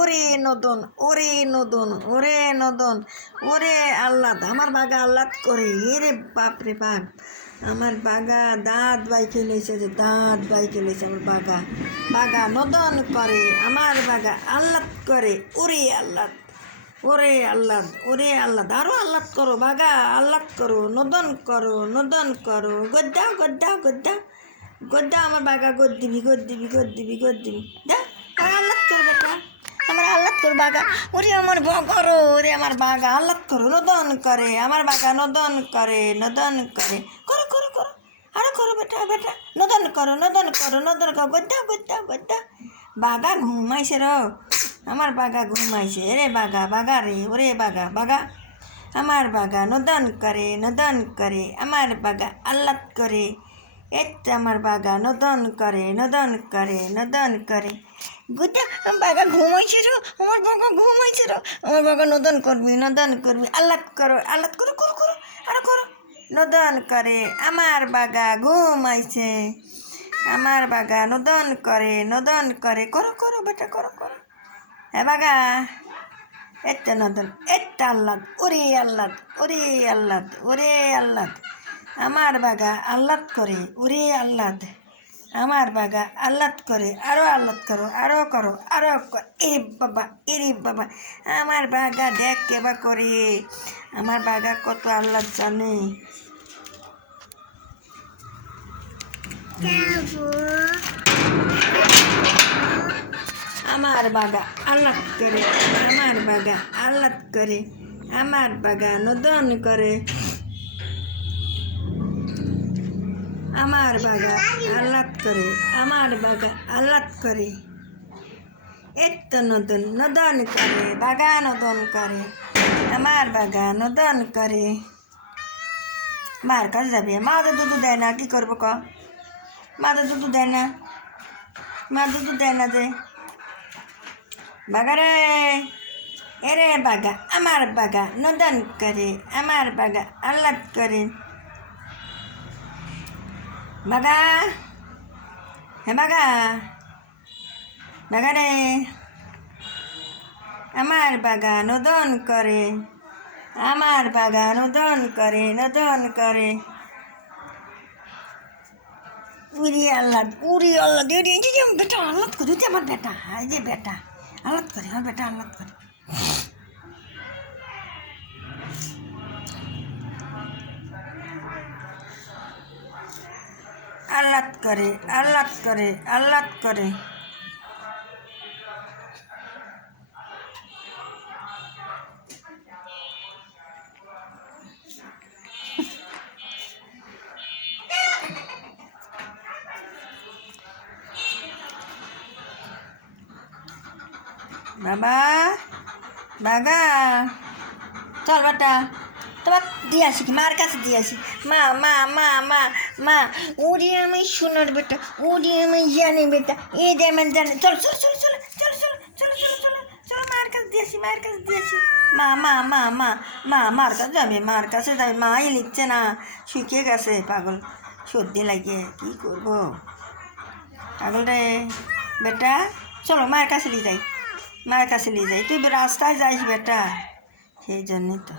ওরে নদন, ওরে নদন, ওরে নদন, ওরে আল্লাদ, আমার বাগা আল্লাদ করে। এরে বাপ রে বাপ, আমার বাগা দাঁত বাইকে লইছে, যে দাঁত বাইকে লইছে আমার বাগা। বাগা নদন করে, আমার বাগা আল্লাদ করে। ওরে আল্লাদ, ওরে আল্লাদ, ওরে আল্লাদ, আরো আল্লাদ করো বাগা, আল্লাদ করো, নদন করো, নদন করো। গদ্দাও গদ্দাও গদ্দাও গদ্দাও, আমার বাগা গদ দিবি, গদ দিবি, গদ দিবি, গদ দিবি। দা আল্লাদ করো বেটা, আমার আল্লাদ করো বাগা। ওরে আমার বগরো, ওরে আমার বাগা আল্লাদ করো, নদন করে, আমার বাগা নদন করে, নদন করে। করো করো করো, আরো করো বেটা, বেটা নদন করো, নদন করো, নদন করো। গদ্দাও গদ্দাও গদ্দাও, বাগা ঘুমাইছে র, আমার বাগা ঘুমাইছে রে বাগা, বাগা রে, ওরে বাগা, বাগা আমার বাগা নদন করে, নদন করে, আমার বাগা আল্লাদ করে। এটা আমার বাগা নদন করে, নদন করে, নদন করে। গুটা বাগা ঘুমাইছে রো, আমার বাগা ঘুমাইছে রো, আমার বাগা নদন করবি, নদন করবি, আল্লাদ করো, আল্লাদ করো, করো করো, আরো করো। নদন করে, আমার বাগা ঘুমাইছে, আমার বাগা নদন করে, নদন করে। করো করো বেটা, করো করো। হ্যাঁ বাগা, এটা নদন, এটা আল্লাদ, ওরে আল্লাদ, ওরে আল্লাদ, ওরে আল্লাদ, আমার বাগা আল্লাদ করে। ওরে আল্লাদ, আমার বাগা আল্লাদ করে, আরো আল্লাদ করো, আরো করো, আরো কর। এ বাবা, এরে বাবা, আমার বাগা দেখ কেবা করে, আমার বাগা কত আল্লাদ জানে। আমার বাগা আল্লাদ করে, আমার বাগা আল্লাদ করে, আমার বাগা নদন করে, আমার বাগা আল্লাদ করে, আমার বাগা আল্লাদ করে। এত নদন, নদন করে, বাগা নদন করে, আমার বাগা নদন করে। মার কাছে যাবি, মা তো দুধ দেয় না, কি করবো ক? মা তো দুধ দেয় না, মা দুধ দেয় না যে। বাগা রে, এরে বাগা, আমার বাগা নদন করে, আমার বাগা আল্লাদ করে। বাগা, হ্যাঁ বাগা, বাগা রে, আমার বাগা নদন করে, আমার বাগা নদন করে, নদন করে। উড়ি আল্লাদ, উড়ি আল্লাদ, বেটা আল্লাদ করে, আমার বেটা, এই যে বেটা আল্লাদ করে, আমার বেটা আল্লাদ করে। আল্লাদ করে, আল্লাদ করে, আল্লাদ করে। বাবা, বাগা চল বেটা, তোমার দিয়ে আসি, মার কাছে দিয়ে আসি। মা মা মা মা মা, ওরে আমি সোনার বেটা, ওরে আমি জানি বেটা, এ যেমন জানে। চল চল চল চল চল চল চল চল চল চল, মার কাছে দিয়ে আসি, মায়ের কাছে দিয়ে আসি। মা মা মা মা মা, মার কাছে যাবে, মার কাছে যাবে। মাই লিখছে না, শুকিয়ে গেছে পাগল, সর্দি লাগিয়ে, কি করবো পাগল রে। বেটা চলো মায়ের কাছে নিয়ে যাই, মায়ের কাছে নিয়ে যাই। তুই রাস্তায় যাইস বেটা, সেই জন্যই তো।